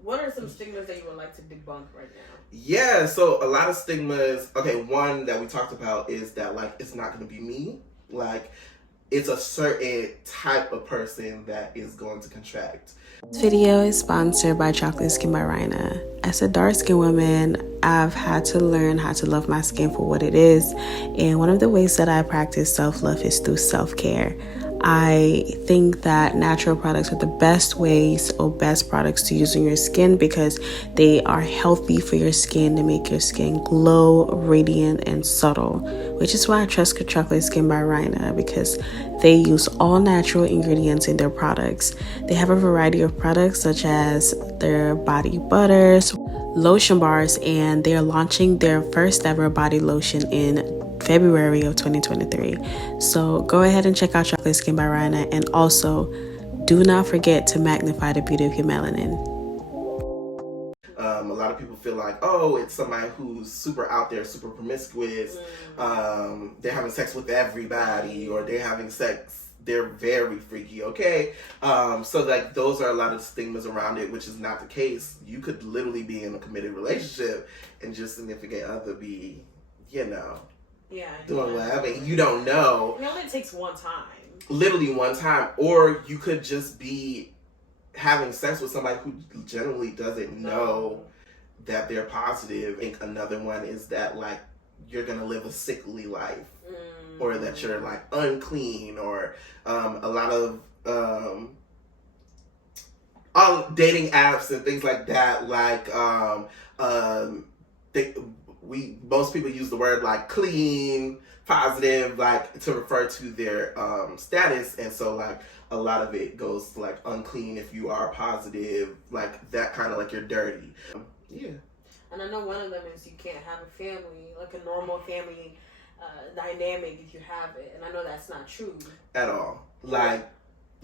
what are some stigmas that you would like to debunk right now? Yeah, so a lot of stigmas. Okay, one that we talked about is that like it's not going to be me. Like it's a certain type of person that is going to contract. This video is sponsored by Chocolate Skin by Rhina. As a dark-skinned woman, I've had to learn how to love my skin for what it is, and one of the ways that I practice self-love is through self-care. I think that natural products are the best ways or best products to use on your skin because they are healthy for your skin to make your skin glow, radiant, and subtle, which is why I trust Chocolate Skin by Rhina because they use all natural ingredients in their products. They have a variety of products such as their body butters, lotion bars, and they're launching their first ever body lotion in February of 2023. So go ahead and check out Chocolate Skin by Rhina, and also do not forget to magnify the beauty of your melanin. A lot of people feel like, oh, it's somebody who's super out there, super promiscuous. They're having sex with everybody, or they're having sex. They're very freaky, okay? So like those are a lot of stigmas around it, which is not the case. You could literally be in a committed relationship and your significant other be, doing whatever. You don't know. It only takes one time. Literally one time. Or you could just be having sex with somebody who generally doesn't know that they're positive. I think another one is that like you're gonna live a sickly life, or that you're like unclean, or a lot of dating apps and things like that. Like most people use the word like clean, positive, like to refer to their status, and so like a lot of it goes to like unclean if you are positive, like that kind of like you're dirty. And I know one of them is you can't have a family, like a normal family dynamic if you have it, and I know that's not true at all. Like,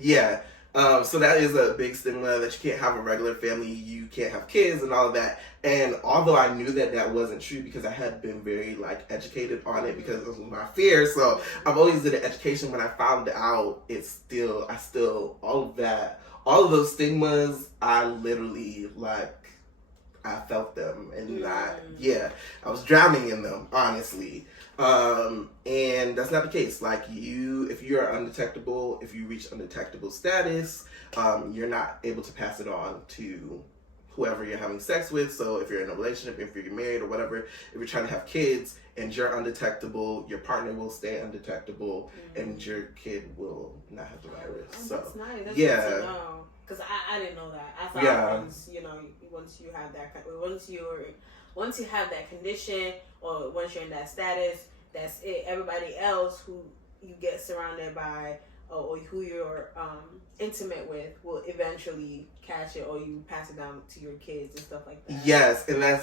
so that is a big stigma that you can't have a regular family, you can't have kids and all of that. And although I knew that that wasn't true because I had been very like educated on it because of my fear, so I've always did an education. When I found out, all of those stigmas, I literally like I felt them, and I was drowning in them, honestly. And that's not the case. Like if you are undetectable, if you reach undetectable status, you're not able to pass it on to whoever you're having sex with. So if you're in a relationship, if you're married or whatever, if you're trying to have kids and you're undetectable, your partner will stay undetectable, and your kid will not have the virus. So that's nice. That's good to know. Because I didn't know that. I thought once you have that, once you have that condition, or once you're in that status, that's it. Everybody else who you get surrounded by or who you're intimate with will eventually catch it, or you pass it down to your kids and stuff like that. Yes, and I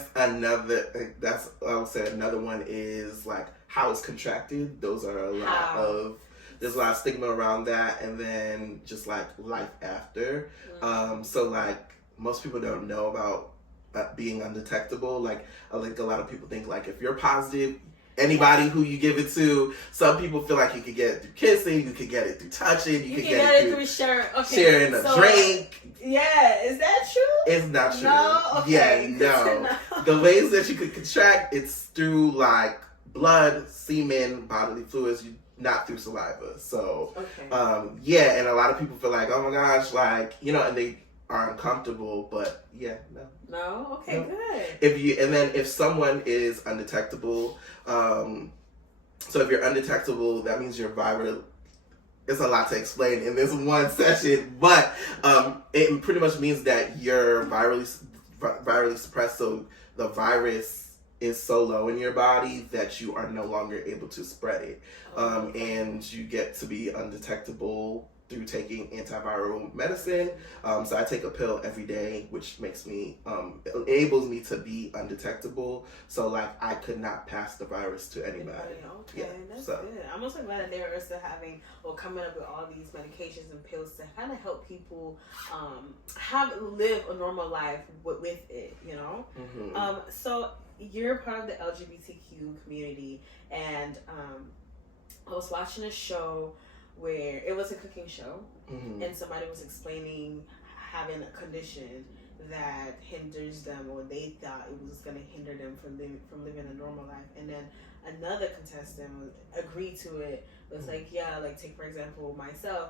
would say another one is like how it's contracted. Those are there's a lot of stigma around that, and then just like life after. So like most people don't know about being undetectable. Like I think a lot of people think like if you're positive, anybody who you give it to, some people feel like you could get it through kissing, you could get it through touching, you could get it through sharing a drink. Yeah, is that true? It's not true. No? Okay. Yeah, no. The ways that you could contract, it's through like blood, semen, bodily fluids, not through saliva. So, and a lot of people feel like, oh my gosh, like, and they are uncomfortable, but no. Okay, good. If someone is undetectable, so if you're undetectable, that means you're viral. It's a lot to explain in this one session, but it pretty much means that you're virally suppressed, so the virus is so low in your body that you are no longer able to spread it. And you get to be undetectable through taking antiviral medicine. So I take a pill every day, which makes me, enables me to be undetectable. So like I could not pass the virus to anybody. Okay, that's good. I'm also glad that they're also having or coming up with all these medications and pills to kind of help people live a normal life with it, So you're part of the LGBTQ community, and I was watching a show where it was a cooking show, and somebody was explaining having a condition that hinders them, or they thought it was going to hinder them from living a normal life. And then another contestant agreed to it. It was like, yeah, like take for example myself,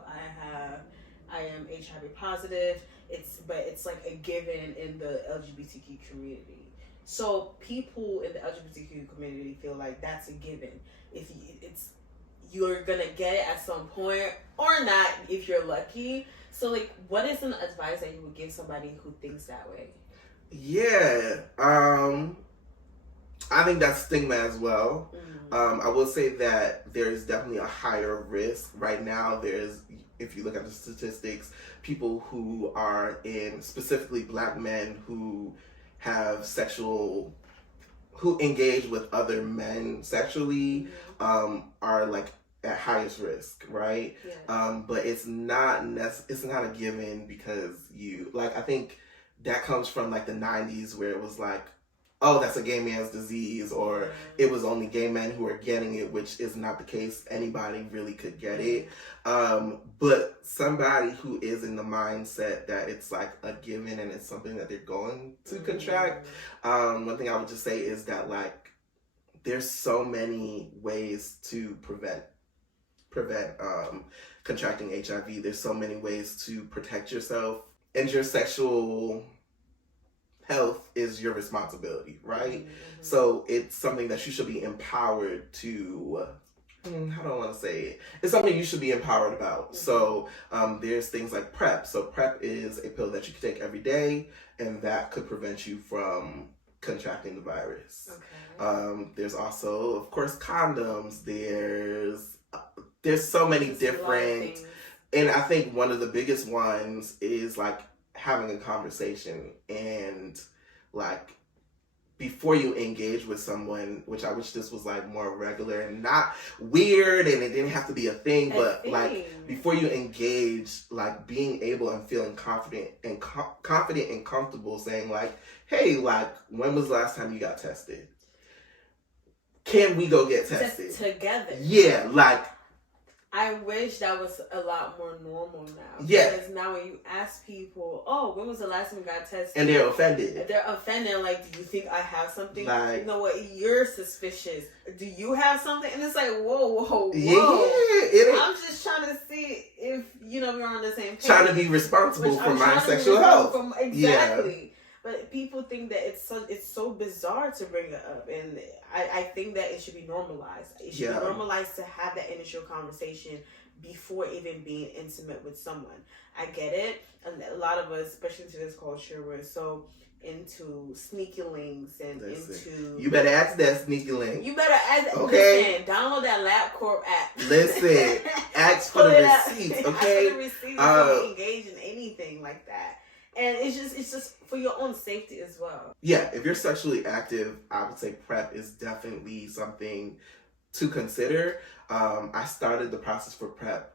I am HIV positive. It's like a given in the LGBTQ community. So people in the LGBTQ community feel like that's a given. If you're gonna get it at some point or not if you're lucky. So like, what is some advice that you would give somebody who thinks that way? Yeah, I think that's stigma as well. I will say that there's definitely a higher risk right now. If you look at the statistics, people who are specifically Black men who engage with other men sexually, are like at highest risk, right? Yeah. But it's not a given, because I think that comes from like the 90s, where it was like, oh, that's a gay man's disease, or it was only gay men who are getting it, which is not the case. Anybody really could get it. But somebody who is in the mindset that it's like a given and it's something that they're going to contract, one thing I would just say is that like there's so many ways to prevent contracting HIV. There's so many ways to protect yourself, and your sexual health is your responsibility, right? So it's something that you should be empowered to, how do I want to say it? It's something you should be empowered about. So there's things like PrEP. So PrEP is a pill that you can take every day, and that could prevent you from contracting the virus. There's also, of course, condoms. There's so many different, and I think one of the biggest ones is like having a conversation, and like before you engage with someone, which I wish this was like more regular and not weird, and it didn't have to be a thing, but like before you engage, like being able and feeling confident and comfortable saying like, hey, like when was the last time you got tested? Can we go get tested together? Yeah, like I wish that was a lot more normal now. Yeah. Because now when you ask people, oh, when was the last time you got tested? And they're offended. Like, do you think I have something? Like, you know what? You're suspicious. Do you have something? And it's like, whoa. Yeah. I'm just trying to see if, we're on the same page. Trying to be responsible for my sexual health. Exactly. Yeah. But people think that it's so bizarre to bring it up, and I think that it should be normalized. It should be normalized to have that initial conversation before even being intimate with someone. I get it, and a lot of us, especially to this culture, we're so into sneaky links and into. You better ask that sneaky link. You better ask. Okay. Listen, download that LabCorp app. Listen, ask for the receipts. Okay. Ask for the receipts before you engage in anything like that. And it's just for your own safety as well. Yeah, if you're sexually active, I would say PrEP is definitely something to consider. I started the process for PrEP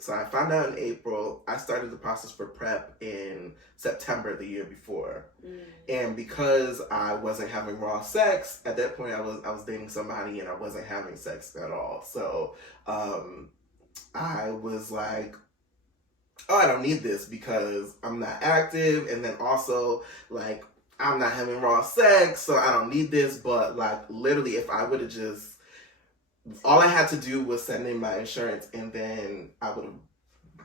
so I found out in April. I started the process for PrEP in September the year before. And because I wasn't having raw sex, at that point I was dating somebody and I wasn't having sex at all. So I was like, oh, I don't need this because I'm not active, and then also like I'm not having raw sex, so I don't need this. But like literally, if I would have just, all I had to do was send in my insurance, and then I would have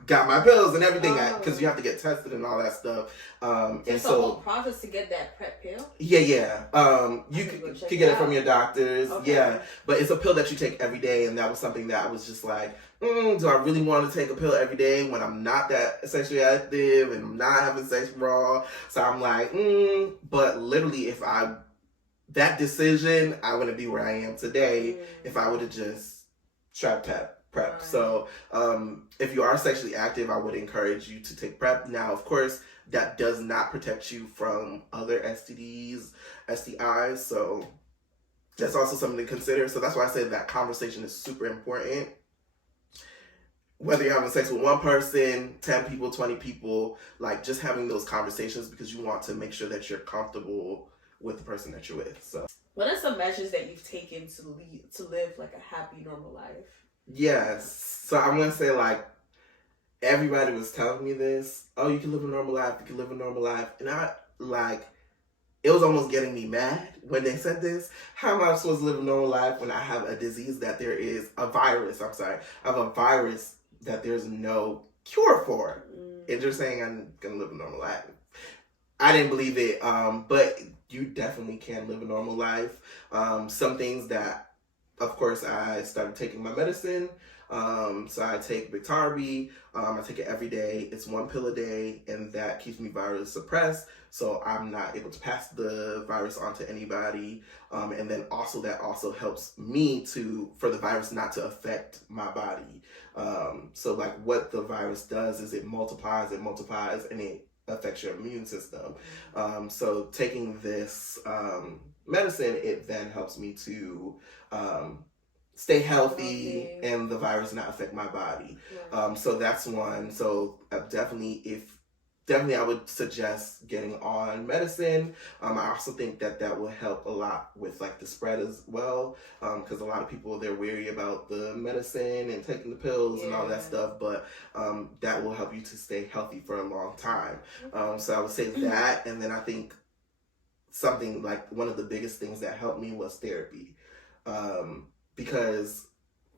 got my pills and everything, because you have to get tested and all that stuff. It's a whole process to get that PrEP pill? Yeah. You could get it from your doctors. Okay. Yeah. But it's a pill that you take every day, and that was something that I was just like, do I really want to take a pill every day when I'm not that sexually active and I'm not having sex raw? So I'm like, but literally that decision, I wouldn't be where I am today if I would have just tried PrEP. Right. So if you are sexually active, I would encourage you to take PrEP. Now, of course, that does not protect you from other STDs, STIs. So that's also something to consider. So that's why I said that conversation is super important. Whether you're having sex with one person, 10 people, 20 people, like just having those conversations, because you want to make sure that you're comfortable with the person that you're with. So, what are some measures that you've taken to live like a happy, normal life? Yes. So I'm going to say, like, everybody was telling me this. Oh, you can live a normal life. You can live a normal life. And like, it was almost getting me mad when they said this. How am I supposed to live a normal life when I have a disease that there is a virus? I'm sorry. I have a virus that there's no cure for. And you're saying I'm going to live a normal life. I didn't believe it. But you definitely can live a normal life. Some things that, of course, I started taking my medicine. So I take Biktarvy. I take it every day. It's 1 pill a day, and that keeps me virus suppressed. So I'm not able to pass the virus on to anybody. And then also that also helps me for the virus not to affect my body. So like what the virus does is it multiplies, and it affects your immune system. So taking this medicine, it then helps me to stay healthy and the virus not affect my body. So that's one. So definitely I would suggest getting on medicine. I also think that will help a lot with like the spread as well, because a lot of people, they're wary about the medicine and taking the pills and all that stuff, but that will help you to stay healthy for a long time. So I would say that, and then I think something like one of the biggest things that helped me was therapy, because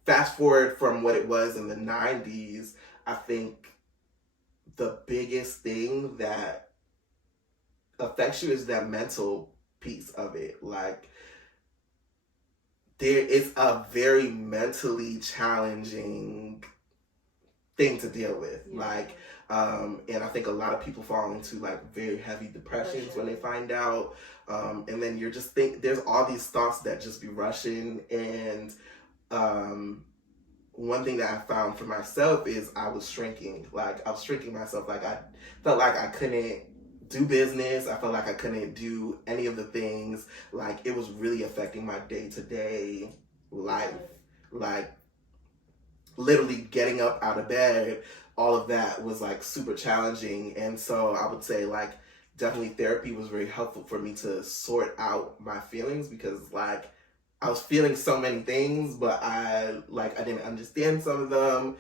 fast forward from what it was in the 90s, I think the biggest thing that affects you is that mental piece of it. Like, there is a very mentally challenging thing to deal with. Like, and I think a lot of people fall into like very heavy depressions when they find out. And then you're just there's all these thoughts that just be rushing. And one thing that I found for myself is I was shrinking. Like, I was shrinking myself. Like, I felt like I couldn't do business. I felt like I couldn't do any of the things. Like, it was really affecting my day-to-day life. Like, literally getting up out of bed, all of that was like super challenging. And so I would say like definitely therapy was very helpful for me to sort out my feelings, because like I was feeling so many things, but I didn't understand some of them.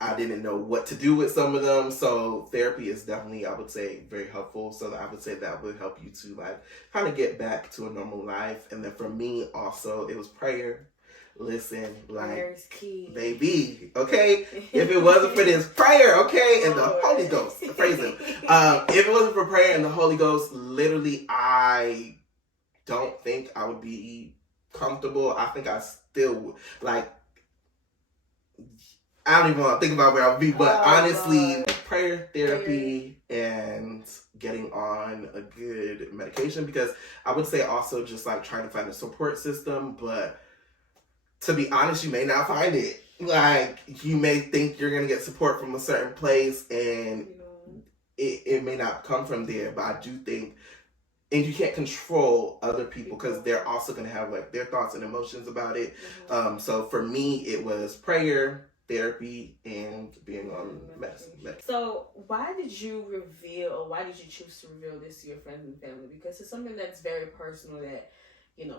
I didn't know what to do with some of them. So therapy is definitely, I would say, very helpful. So I would say that would help you to like kind of get back to a normal life. And then for me also, it was prayer. Listen, like, baby, okay? If it wasn't for this prayer, okay, and the Holy Ghost, praise Him. If it wasn't for prayer and the Holy Ghost, literally, I don't think I would be comfortable. I think I still, like, I don't even want to think about where I would be, but honestly, prayer, therapy, and getting on a good medication, because I would say also just, like, trying to find a support system, but to be honest, you may not find it. Like, you may think you're going to get support from a certain place, and it may not come from there. But I do think, and you can't control other people, because they're also going to have, like, their thoughts and emotions about it. So for me, it was prayer, therapy, and being on medicine. So why did you choose to reveal this to your friends and family? Because it's something that's very personal that,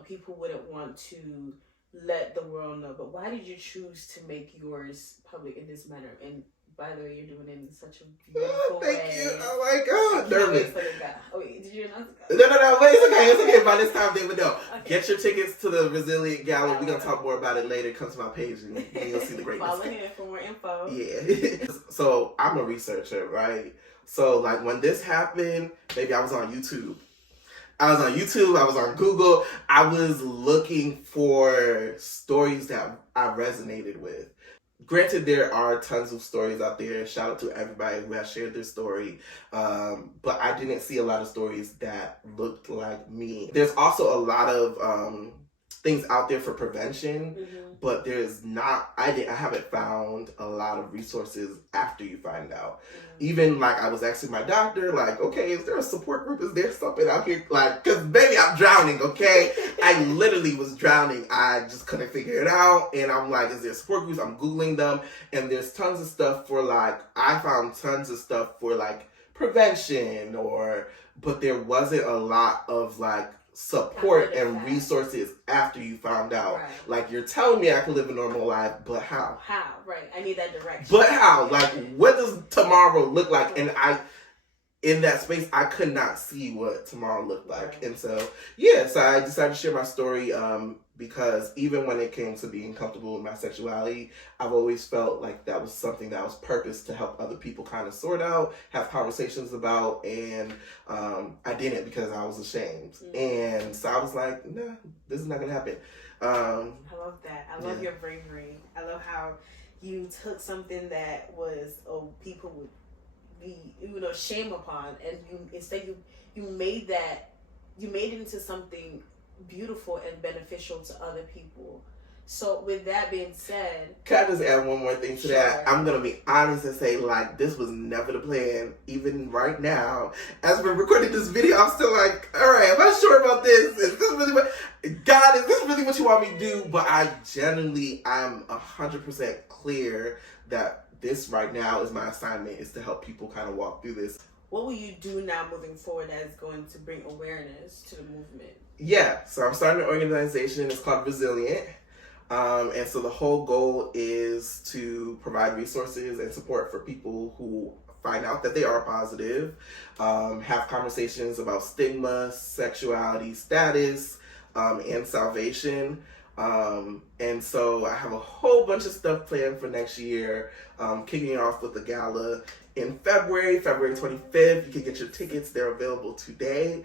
people wouldn't want to let the world know. But why did you choose to make yours public in this manner? And by the way, you're doing it in such a beautiful way. Thank you. Oh my God. Nervous. Oh, wait, did you announce it? No. Wait, it's okay. By this time, they would know. Okay. Get your tickets to the Resilient Gala. We're going to talk more about it later. Come to my page and you'll see the greatness. Follow him for more info. Yeah. So I'm a researcher, right? So like when this happened, maybe I was on YouTube. I was on Google. I was looking for stories that I resonated with. Granted, there are tons of stories out there. Shout out to everybody who has shared their story. But I didn't see a lot of stories that looked like me. There's also a lot of things out there for prevention, but there's not, I haven't found a lot of resources after you find out. Even like I was asking my doctor, like, okay, is there a support group? Is there something out here? Like, cause baby, I'm drowning, okay? I literally was drowning. I just couldn't figure it out. And I'm like, is there support groups? I'm Googling them. And there's tons of stuff for like, I found tons of stuff for like prevention but there wasn't a lot of like support and resources after you found out. Right. Like, you're telling me I can live a normal life, but how? Right. I need that direction. But how? Like, what does tomorrow look like? And in that space, I could not see what tomorrow looked like. Right. And so I decided to share my story because even when it came to being comfortable with my sexuality, I've always felt like that was something that was purposed to help other people kind of sort out, have conversations about, and I didn't because I was ashamed. And so I was like, nah, this is not going to happen. I love that. I love your bravery. I love how you took something that was, people would be, shame upon, and you made it into something beautiful and beneficial to other people. So with that being said, can I just add one more thing to that? I'm gonna be honest and say, like, this was never the plan. Even right now, as we're recording this video, I'm still like, all right, am I sure about this? Is this really what God? Is this really what you want me to do? But I'm 100% clear that this right now is my assignment, is to help people kind of walk through this. What will you do now moving forward that is going to bring awareness to the movement? Yeah, so I'm starting an organization. It's called Resilient. And so the whole goal is to provide resources and support for people who find out that they are positive, have conversations about stigma, sexuality, status, and salvation. And so I have a whole bunch of stuff planned for next year, kicking off with the gala in February 25th. You can get your tickets. They're available today.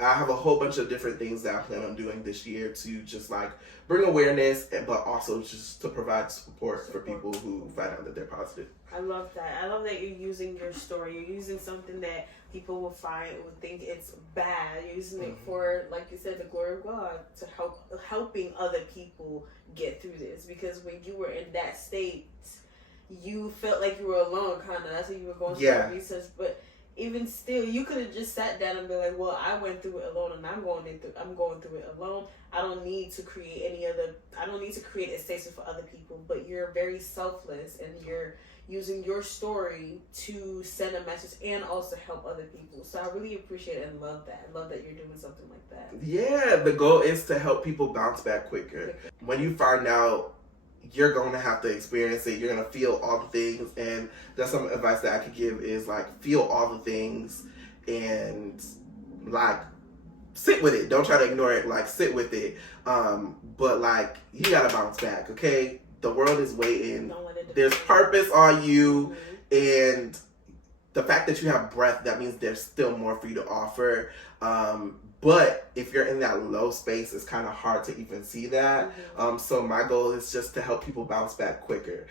I have a whole bunch of different things that I plan on doing this year to just like bring awareness, but also just to provide support for people who find out that they're positive. I love that. I love that you're using your story. You're using something that people will think it's bad. You're using it for, like you said, the glory of God, to helping other people get through this. Because when you were in that state, you felt like you were alone, kind of. That's what you were going through research, but even still, you could have just sat down and be like, well, I went through it alone and I'm going through it alone. I don't need to create a station for other people. But you're very selfless, and you're using your story to send a message and also help other people. So I really appreciate it and love that. I love that you're doing something like that. Yeah, the goal is to help people bounce back quicker. When you find out you're going to have to experience it, you're going to feel all the things, and that's some advice that I could give is like, feel all the things and like sit with it. Don't try to ignore it, like sit with it. But like, you got to bounce back, okay? The world is waiting. There's purpose on you, and the fact that you have breath, that means there's still more for you to offer. But if you're in that low space, it's kind of hard to even see that. So my goal is just to help people bounce back quicker.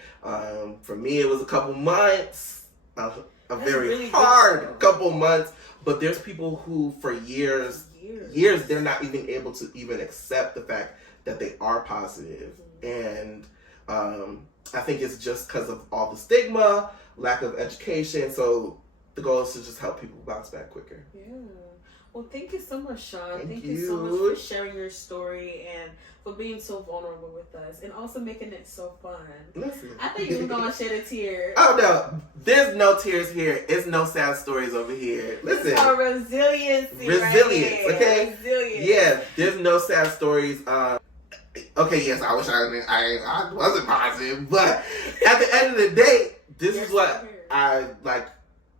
For me, it was a couple months, a very really hard couple months. But there's people who for years, they're not even able to even accept the fact that they are positive. And I think it's just because of all the stigma, lack of education. So the goal is to just help people bounce back quicker. Yeah. Well, thank you so much, Sean. Thank you so much for sharing your story and for being so vulnerable with us, and also making it so fun. Listen. I think you were going to shed a tear. Oh, no. There's no tears here. It's no sad stories over here. Listen. It's resilience, okay? Resilience. Yeah, there's no sad stories. Okay, yes, I wish I wasn't positive, but at the end of the day, this is what I like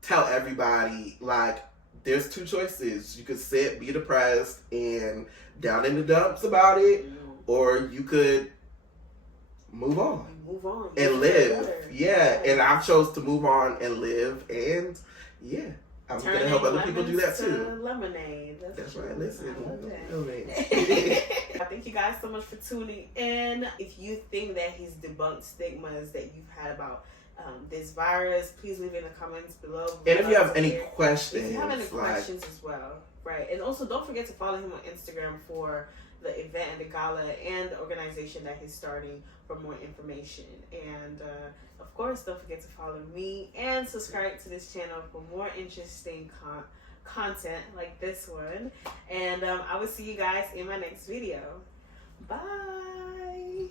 tell everybody. Like, there's two choices. You could sit, be depressed, and down in the dumps about it, or you could move on and live. Yeah, and I chose to move on and live, and yeah, I'm going to help other people do that too. Lemonade. That's right. Listen. Thank you guys so much for tuning in. If you think that he's debunked stigmas that you've had about this virus, please leave it in the comments below. And if you have any questions, as well, right? And also, don't forget to follow him on Instagram for the event and the gala and the organization that he's starting for more information. And of course, don't forget to follow me and subscribe to this channel for more interesting content like this one. And I will see you guys in my next video. Bye.